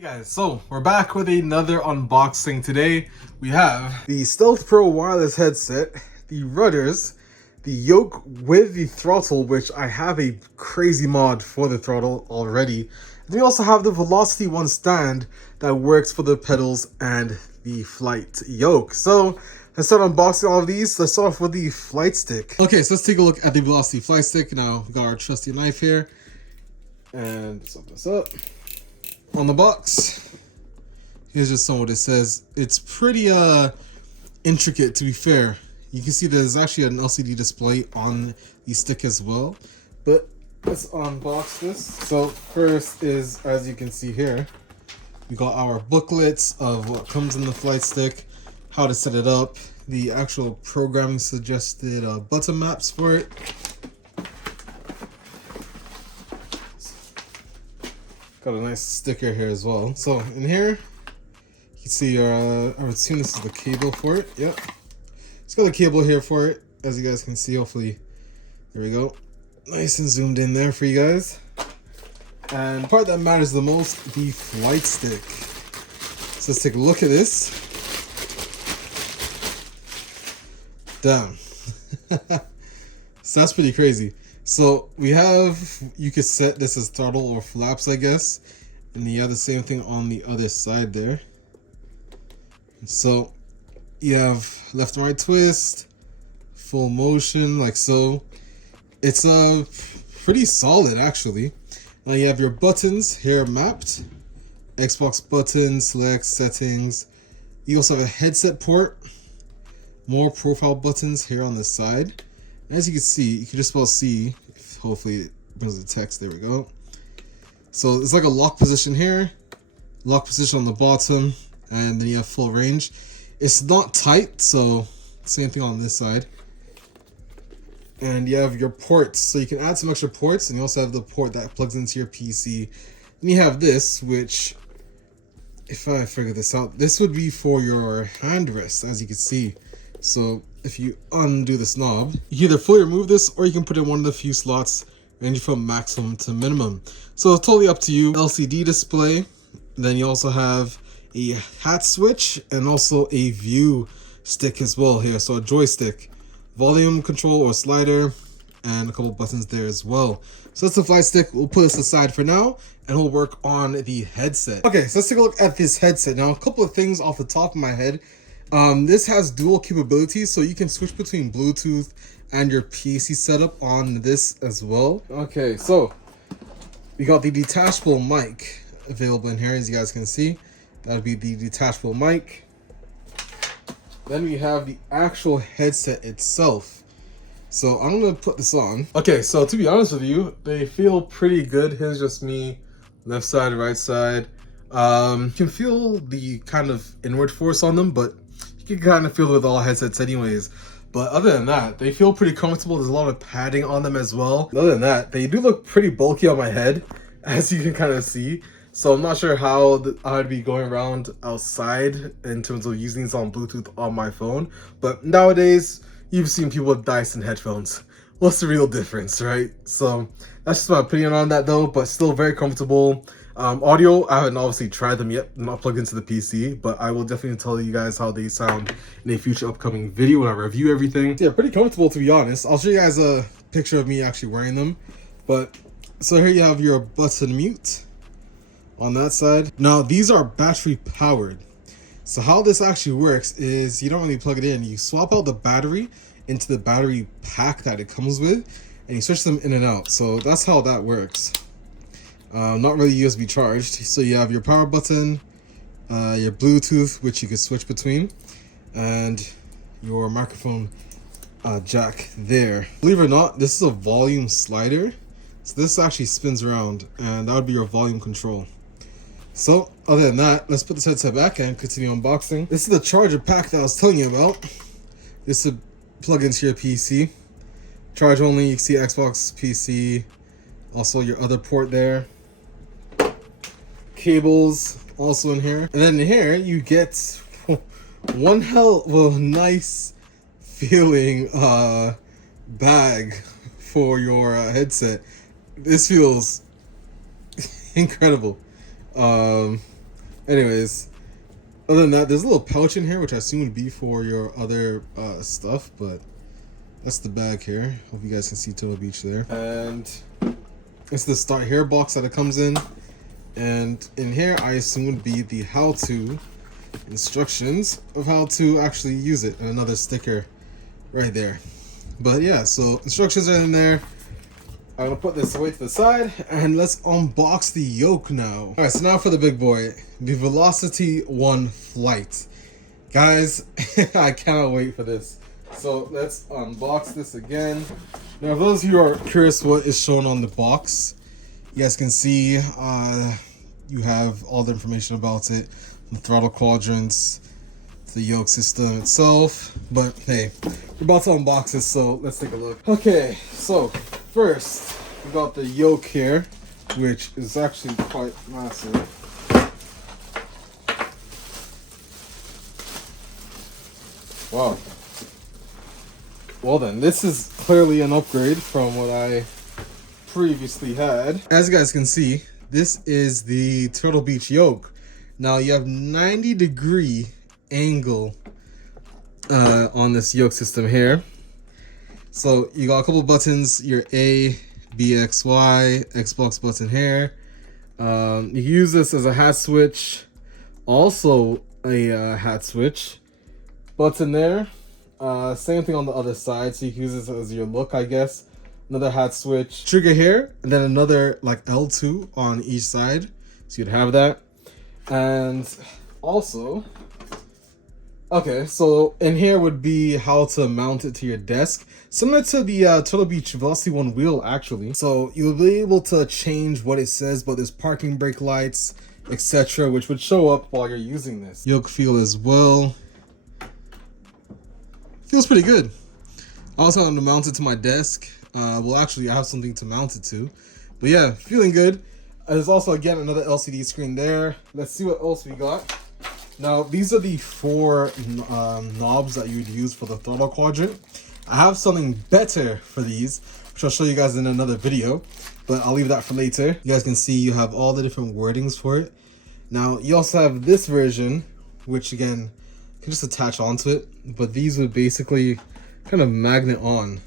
Hey guys, so we're back with another unboxing. Today we have the Stealth Pro wireless headset, the rudders, the yoke with the throttle, which I have a crazy mod for the throttle already. And we also have the Velocity One stand that works for the pedals and the flight yoke. So let's start unboxing all of these. Let's start off with the flight stick. Okay, so let's take a look at the Velocity flight stick. Now we got our trusty knife here. And let's open this up. On the box, here's just some of what it says. It's pretty intricate, to be fair. You can see there's actually an LCD display on the stick as well. But let's unbox this. So first is, as you can see here, we got our booklets of what comes in the flight stick, how to set it up, the actual programming suggested button maps for it. Got a nice sticker here as well. So in here, you can see I would assume this is the cable for it. Yep. It's got a cable here for it, as you guys can see. Hopefully, there we go. Nice and zoomed in there for you guys. And the part that matters the most, the flight stick. So let's take a look at this. Damn. So that's pretty crazy. So we have, you could set this as throttle or flaps, I guess. And you have the same thing on the other side there. So you have left and right twist, full motion, like so. It's pretty solid, actually. Now you have your buttons here mapped. Xbox button, select, settings. You also have a headset port. More profile buttons here on the side. As you can see, you can just about see, hopefully it brings the text, there we go. So it's like a lock position here, lock position on the bottom, and then you have full range. It's not tight, so same thing on this side. And you have your ports, so you can add some extra ports, and you also have the port that plugs into your PC. Then you have this, which, if I figure this out, this would be for your hand rest, as you can see. So if you undo this knob, you can either fully remove this or you can put in one of the few slots ranging from maximum to minimum. So it's totally up to you. LCD display. Then you also have a hat switch and also a view stick as well here. So a joystick, volume control or slider, and a couple buttons there as well. So that's the flight stick. We'll put this aside for now and we'll work on the headset. Okay, so let's take a look at this headset. Now, a couple of things off the top of my head. This has dual capabilities, so you can switch between Bluetooth and your PC setup on this as well. Okay, so we got the detachable mic available in here, as you guys can see. That would be the detachable mic. Then we have the actual headset itself. So I'm gonna put this on. Okay, so to be honest with you, they feel pretty good. Here's just me, left side, right side. You can feel the kind of inward force on them, but you can kind of feel it with all headsets anyways. But other than that, they feel pretty comfortable. There's a lot of padding on them as well. Other than that, they do look pretty bulky on my head, as you can kind of see. So I'm not sure how I'd be going around outside in terms of using these on Bluetooth on my phone. But nowadays, you've seen people with Dyson headphones. What's the real difference, right? So that's just my opinion on that though, but still very comfortable. Audio, I haven't obviously tried them yet, not plugged into the PC, but I will definitely tell you guys how they sound in a future upcoming video when I review everything. Yeah, pretty comfortable, to be honest. I'll show you guys a picture of me actually wearing them. But so here you have your button mute on that side. Now these are battery powered. So how this actually works is you don't really plug it in. You swap out the battery into the battery pack that it comes with, and you switch them in and out. So that's how that works. Not really USB charged. So you have your power button, your Bluetooth, which you can switch between, and your microphone jack there. Believe it or not, this is a volume slider. So this actually spins around, and that would be your volume control. So other than that, let's put this headset back and continue unboxing. This is the charger pack that I was telling you about. This would plug into your PC. Charge only, you can see Xbox, PC, also your other port there. Cables also in here. And then in here you get one hell of a nice feeling bag for your headset. This feels incredible. Anyways, other than that, there's a little pouch in here, which I assume would be for your other stuff, but that's the bag here. Hope you guys can see Turtle Beach there. And it's the start here box that it comes in. And in here, I assume would be the how-to instructions of how to actually use it, and another sticker right there. But yeah, so instructions are in there. I'm gonna put this away to the side and let's unbox the yoke now. All right, so now for the big boy, the Velocity 1 Flight. Guys, I cannot wait for this. So let's unbox this again. Now, for those of you who are curious what is shown on the box, you guys can see you have all the information about it, the throttle quadrants, the yoke system itself. But hey, we're about to unbox this, so let's take a look. Okay, so first we got the yoke here, which is actually quite massive. Wow. Well then, this is clearly an upgrade from what I previously had. As you guys can see, this is the Turtle Beach yoke. Now you have 90-degree angle on this yoke system here. So you got a couple buttons, your A, B, X, Y, Xbox button here. You use this as a hat switch, also a hat switch button there. Same thing on the other side, so you can use this as your look, I guess. Another hat switch, trigger here, and then another like L2 on each side, so you'd have that. And also, okay, so in here would be how to mount it to your desk, similar to the Turtle Beach Velocity 1 wheel actually. So you'll be able to change what it says, but there's parking brake lights, etc., which would show up while you're using this. Yoke feel as well. Feels pretty good. I also want to mount it to my desk. Well, actually, I have something to mount it to. But yeah, feeling good. There's also, again, another LCD screen there. Let's see what else we got. Now, these are the 4 knobs that you'd use for the throttle quadrant. I have something better for these, which I'll show you guys in another video. But I'll leave that for later. You guys can see you have all the different wordings for it. Now, you also have this version, which, again, you can just attach onto it. But these would basically kind of magnet on.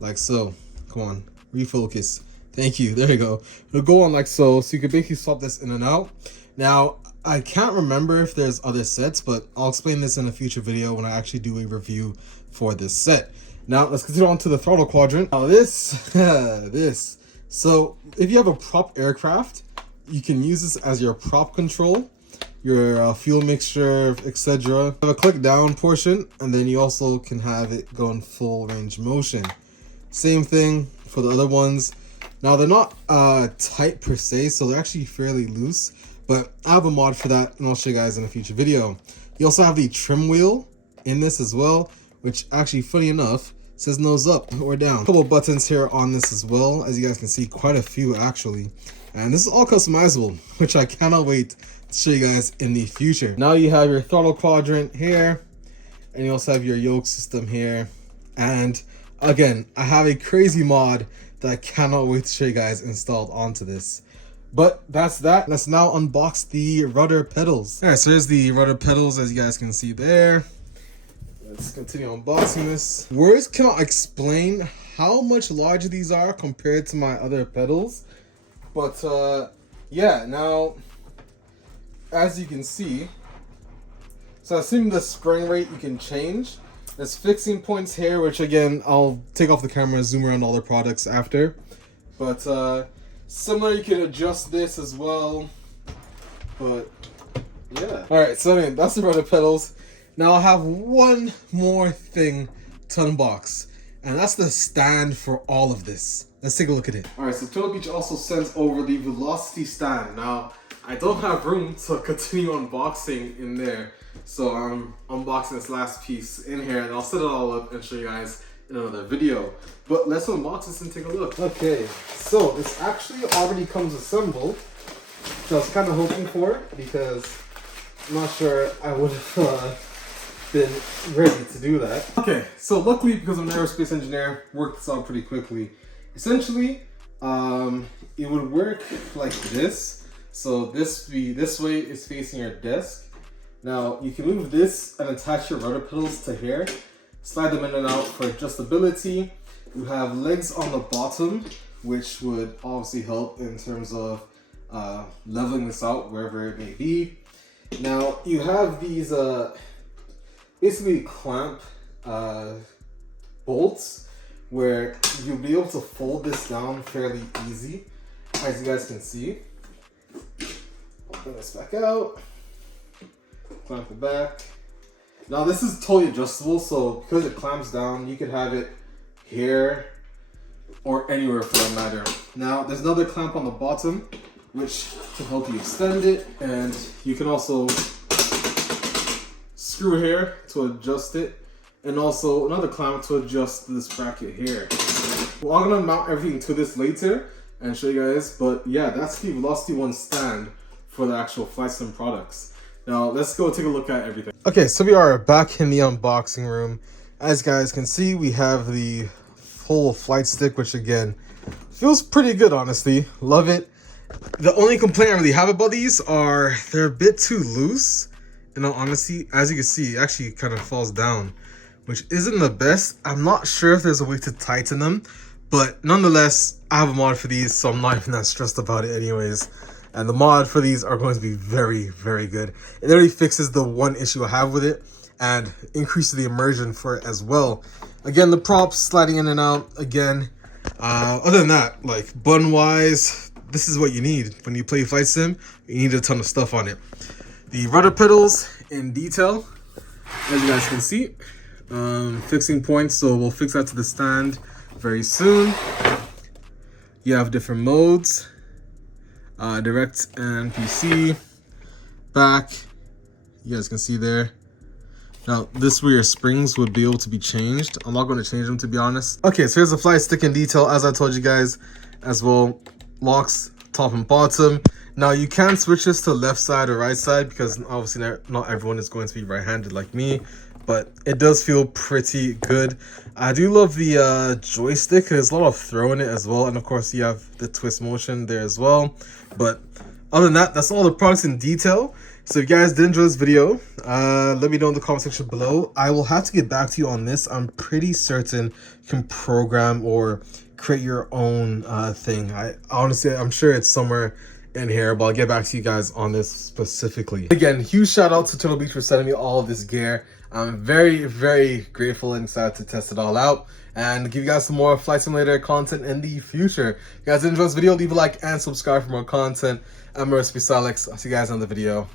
Like so. Come on, refocus. Thank you. There you go. It'll go on like so. So you can basically swap this in and out. Now, I can't remember if there's other sets, but I'll explain this in a future video when I actually do a review for this set. Now, let's continue on to the throttle quadrant. Now this. So if you have a prop aircraft, you can use this as your prop control, your fuel mixture, etc. Have a click down portion, and then you also can have it go in full range motion. Same thing for the other ones. Now they're not tight per se, so they're actually fairly loose, but I have a mod for that and I'll show you guys in a future video. You also have the trim wheel in this as well, which actually, funny enough, says nose up or down. A couple of buttons here on this as well, as you guys can see, quite a few actually. And this is all customizable, which I cannot wait to show you guys in the future. Now you have your throttle quadrant here, and you also have your yoke system here. And again, I have a crazy mod that I cannot wait to show you guys installed onto this. But that's that. Let's now unbox the rudder pedals. All right, so here's the rudder pedals, as you guys can see there. Let's continue unboxing this. Words cannot explain how much larger these are compared to my other pedals. But yeah, now, as you can see, so assuming the spring rate you can change. There's fixing points here, which again, I'll take off the camera and zoom around all the products after. But similar, you can adjust this as well. But yeah. Alright, so anyway, that's the rudder pedals. Now I have one more thing to unbox, and that's the stand for all of this. Let's take a look at it. Alright, so Turtle Beach also sends over the Velocity stand. Now, I don't have room to continue unboxing in there. So I'm unboxing this last piece in here, and I'll set it all up and show you guys in another video. But let's unbox this and take a look. Okay, so this actually already comes assembled, which I was kind of hoping for, because I'm not sure I would have been ready to do that. Okay, so luckily, because I'm an aerospace engineer, worked this out pretty quickly. Essentially, it would work like this. So this way is facing your desk. Now you can move this and attach your rudder pedals to here. Slide them in and out for adjustability. You have legs on the bottom, which would obviously help in terms of leveling this out wherever it may be. Now you have these basically clamp bolts where you'll be able to fold this down fairly easy, as you guys can see. Bring this back out, clamp it back. Now this is totally adjustable, so because it clamps down, you could have it here or anywhere for that matter. Now there's another clamp on the bottom which can help you extend it, and you can also screw here to adjust it, and also another clamp to adjust this bracket here. Well, I'm gonna mount everything to this later and show you guys, but yeah, that's the Velocity One stand for the actual flight sim products. Now let's go take a look at everything. Okay, so we are back in the unboxing room. As you guys can see, we have the full flight stick, which again feels pretty good, honestly. Love it. The only complaint I really have about these are they're a bit too loose. In all honesty, as you can see, it actually kind of falls down, which isn't the best. I'm not sure if there's a way to tighten them, but nonetheless, I have a mod for these, so I'm not even that stressed about it anyways. And the mod for these are going to be very, very good. It literally fixes the one issue I have with it and increases the immersion for it as well. Again, the props sliding in and out. Again, other than that, like button-wise, this is what you need when you play flight sim. You need a ton of stuff on it. The rudder pedals in detail, as you guys can see. Fixing points, so we'll fix that to the stand very soon. You have different modes. Direct and PC. Back, you guys can see there. Now this is where your springs would be able to be changed. I'm not going to change them, to be honest. Okay, so here's the flight stick in detail, as I told you guys as well. Locks top and bottom. Now you can switch this to left side or right side because obviously not everyone is going to be right-handed like me, but it does feel pretty good. I do love the joystick. There's a lot of throw in it as well, and of course you have the twist motion there as well. But other than that, that's all the products in detail. So if you guys did enjoy this video, let me know in the comment section below. I will have to get back to you on this. I'm pretty certain you can program or create your own thing. Honestly, I'm sure it's somewhere in here, but I'll get back to you guys on this specifically. Again, huge shout out to Turtle Beach for sending me all of this gear. I'm very, very grateful and excited to test it all out and give you guys some more Flight Simulator content in the future. If you guys enjoyed this video, leave a like and subscribe for more content. I'm Aerospace Alex. I'll see you guys on the video.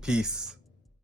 Peace.